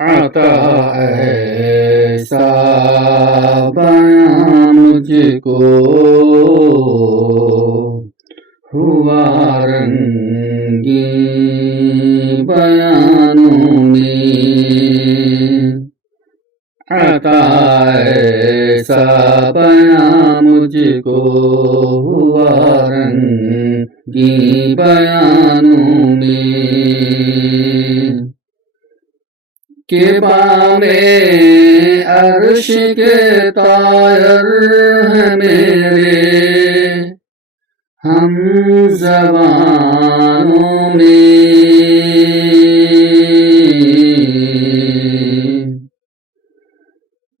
आता ऐसा बयां मुझको हुआ रंगी बयानों में। आता ऐसा बयां मुझको हुआ रंगी बयानों में। के बामे अर्श के तायर हैं मेरे हम ज़बानों में।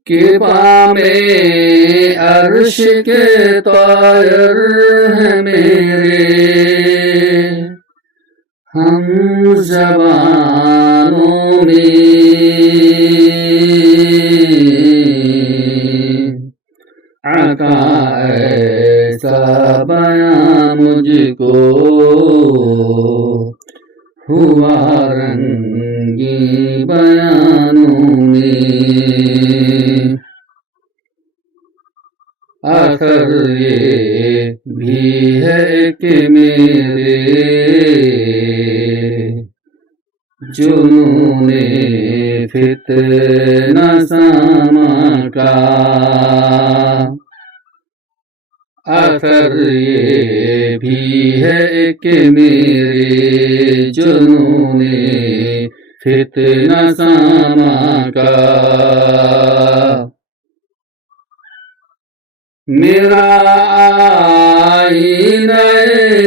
के बामे अर्श के तायर हैं मेरे हम ज़बानों में। आता ऐसा बयां मुझको हुआ रंगी बयानों में। आखिर ये भी है कि मेरे जुनून ने फितना सामा का। आखिर ये भी है कि मेरे जुनून ने फितना सामा का। मेरा आईना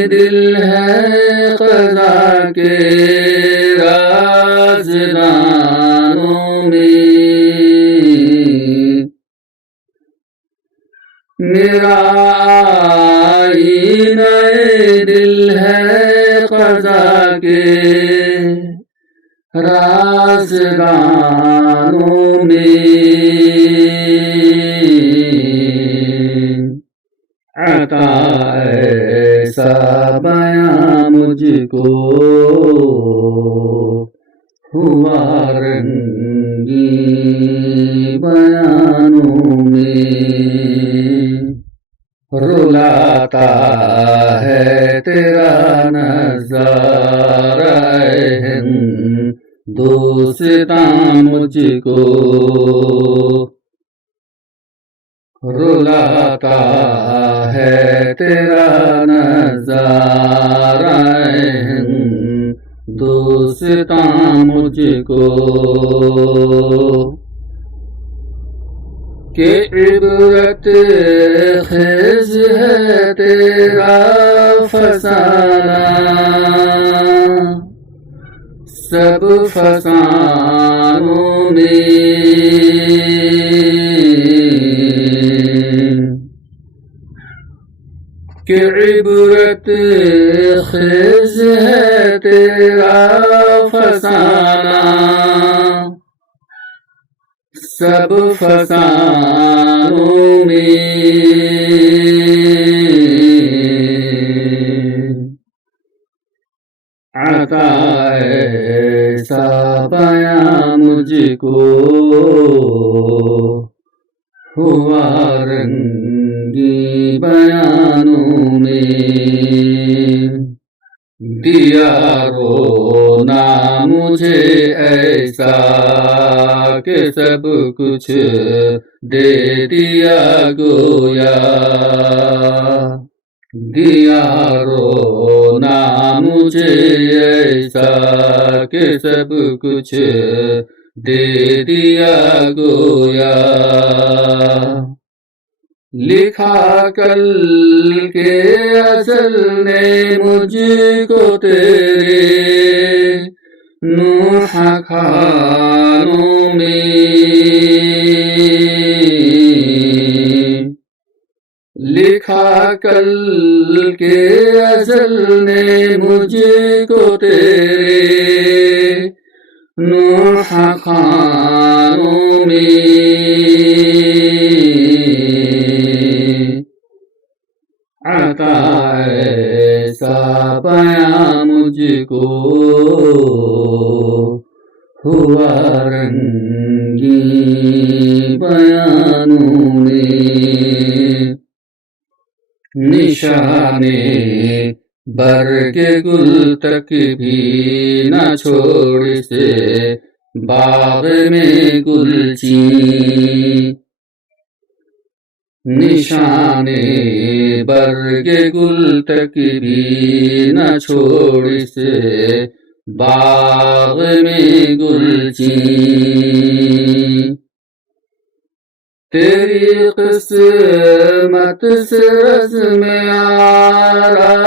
दिल है क़ज़ा के राज़दानों में। मेरा आईना दिल है क़ज़ा के राज़दानों में। आता ऐसा बयां मुझको हुआ रंगी बयानों में। रुलाता है तेरा नज़ारा हिंदुस्तान मुझको। रुलाता है तेरा नज़ारा हिंदुस्तान मुझको। के इबरत ख़ेज़ है तेरा फसाना सब फसानों में। के इबरत ख़ेज़ है तेरा फसाना सब फसानों में। आता ऐसा बयां मुझको हुआ रंगी बयानों में। दिया रोना मुझे ऐसा कि सब कुछ दे दिया गोया। दिया रोना मुझे ऐसा कि सब कुछ दे दिया गोया। लिखा कल के अज़ल ने मुझको तेरे नूह खानों में। लिखा कल के अज़ल ने मुझको तेरे नूह खानों में। आता ऐसा बयां मुझको हुआ रंगी बयानों में। निशाने बरग गुल तक भी न छोड़ से बाग में गुलची। निशाने बरग गुल तक भी न छोड़ से बाग में गुलची। तेरी किस्मत से रज़्म आराइयां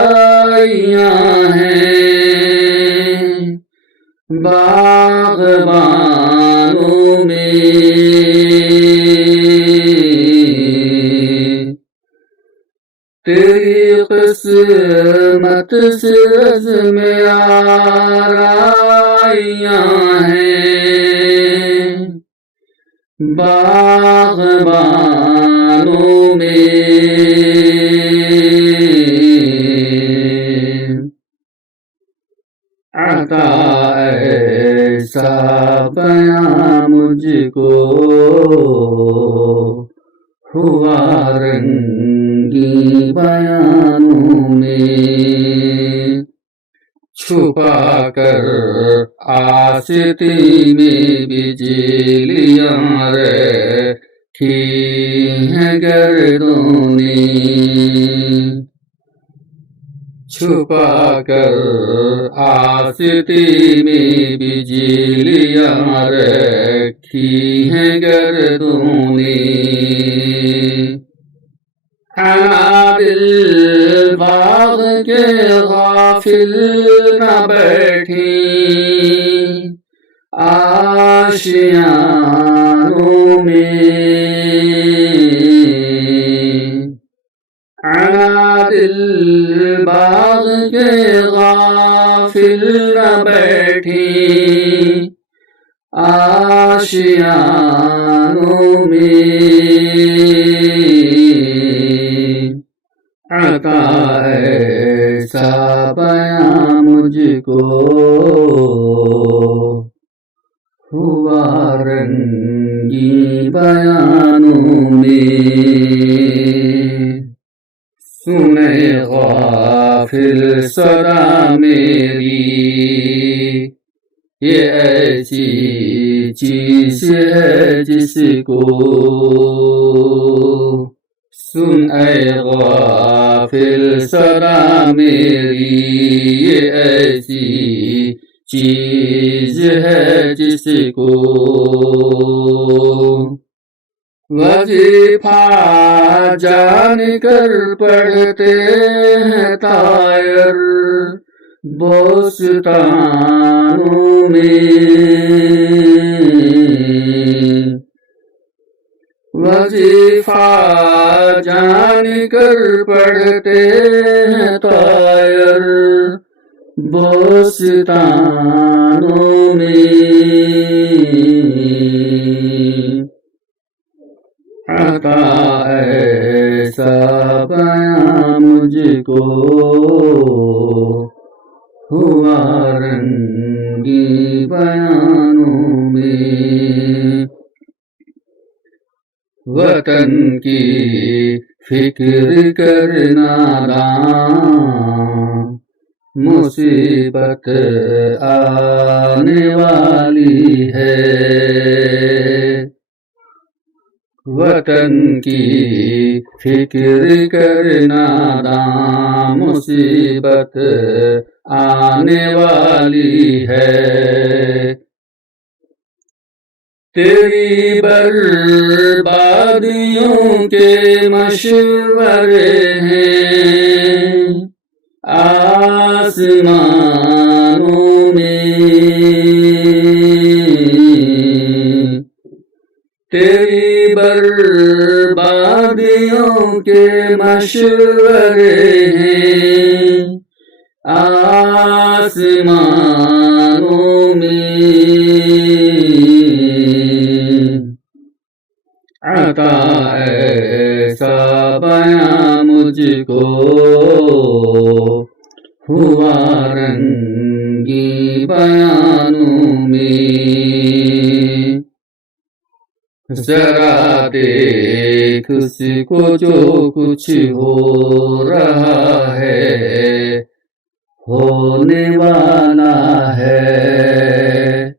हैं बाग़बानों में। तेरी किस्मत से रज़्म आराइयां हैं बाग़बानों में। आता ऐसा बयां मुझको हुआ रंगी बयानों में। छुपा कर आस्ती में बिजलियां रखी हैं गर्दों ने। छुपा कर आस्ती में बिजलियां रखी हैं गर्दों ने। दिल बाग के गाफिल न बैठी आशियानों में। दिल बाग के गाफिल न बैठी आशियानों में। आता ऐसा बयां मुझको हुआ रंगी बयानों में। सुने गाफिल सदा मेरी ये ऐसी चीज़ है जिसको सुन ऐ गाफिल सदा मेरी ये ऐसी चीज़ है जिसको वजीफा जान कर पढ़ते हैं तायर बोस्तानों में। वजीफा जान कर पढ़ते हैं तायर बोस्तानों में। आता ऐसा बयां मुझको हुआ रंगी बयानों में। वतन की फिक्र करना नादान मुसीबत आने वाली है। वतन की फिक्र करना नादान मुसीबत आने वाली है। तेरी बर्बादियों के मशवरे हैं आसमानों में। तेरी बर्बादियों के मशवरे हैं आसमानों में। आता ऐसा बयां मुझको हुआ रंगी बयानों में। जरा देख उसको जो कुछ हो रहा है, होने वाला है।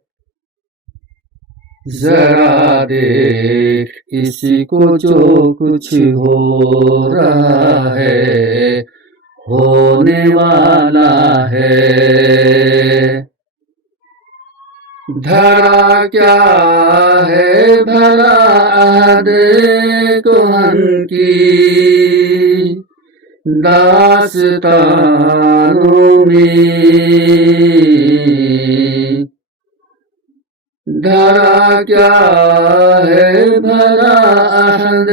जरा देख इसको जो कुछ हो रहा है, होने वाला है। धरा क्या है भला अहद कुहन की दास्तानों में। धरा क्या है भला अहद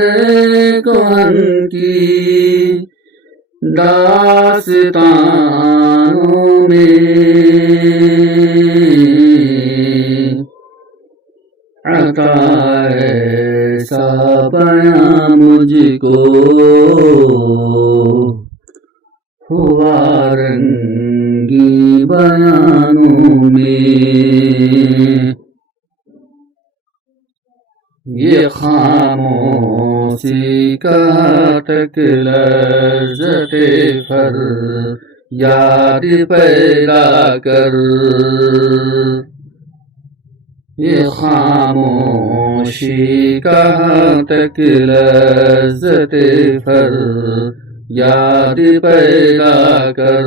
कुहन की दास्तानों में। अता ऐसा बयां मुझको हुआ रंगी बयानों में। ये खामोशी का तक लज़्ज़ते फर याद पैदा कर। ये खामोशी कहाँ तक लज़्ज़ते फर याद पैदा कर।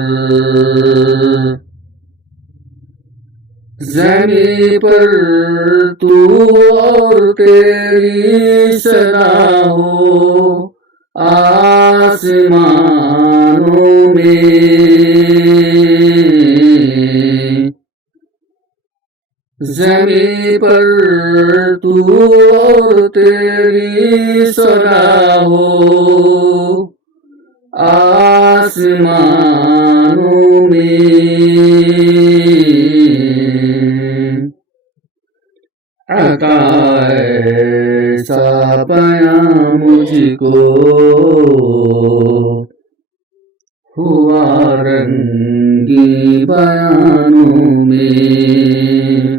ज़मीं पर तू और तेरी सदा हो आसमानों में। ज़मीं पर तू और तेरी सदा हो आसमानों में। अता ऐसा बयां मुझको हुआ रंगी बयानों में।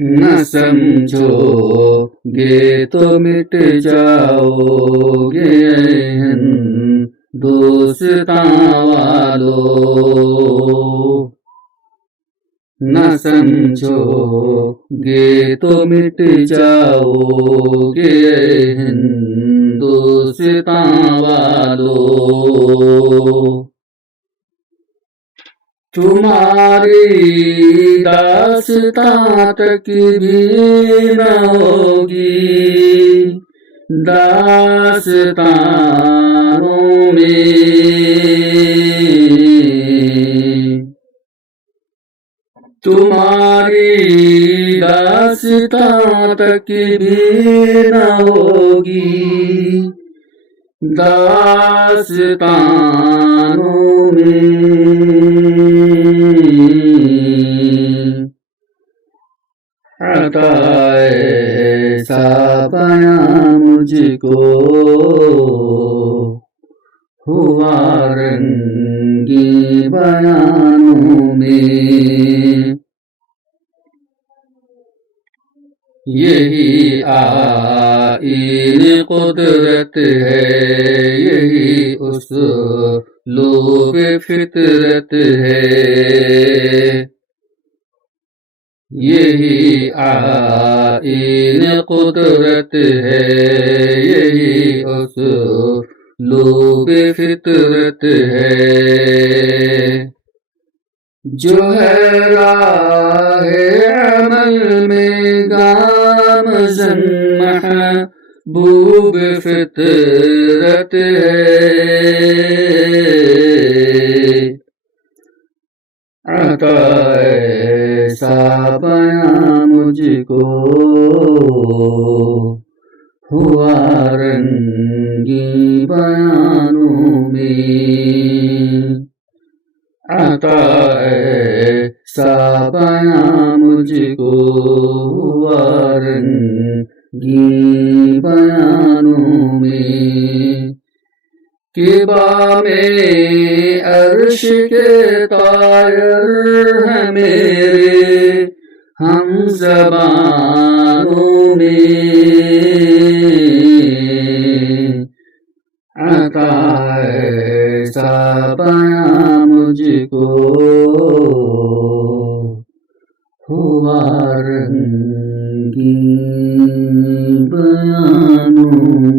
न समझोगे तो मिट जाओगे हिंदुस्तां वालों। न समझोगे तो मिट जाओगे हिंदुस्तां वालों। तुम्हारी दास्तां तक भी न होगी दास्तानों में। तुम्हारी दास्तां तक भी न होगी दास्तानों में। अता ऐसा बयां मुझको हुआ रंगी बयानों में। यही आईन कुदरत है, यही उसलूब फितरत है। यही आईन कुदरत है, यही उसलूब फितरत है। जो है राहे अमल में गामज़न महबूब फितरत है। अता ऐसा बयां मुझको हुआ रंगी बयानों में। अता ऐसा बयां मुझको हुआ रंगी बयानों में। किबा में अर्श के तायर हैं मेरे हम ज़बानों में आता ऐसा बयां मुझको हुआ रंगीन बयानों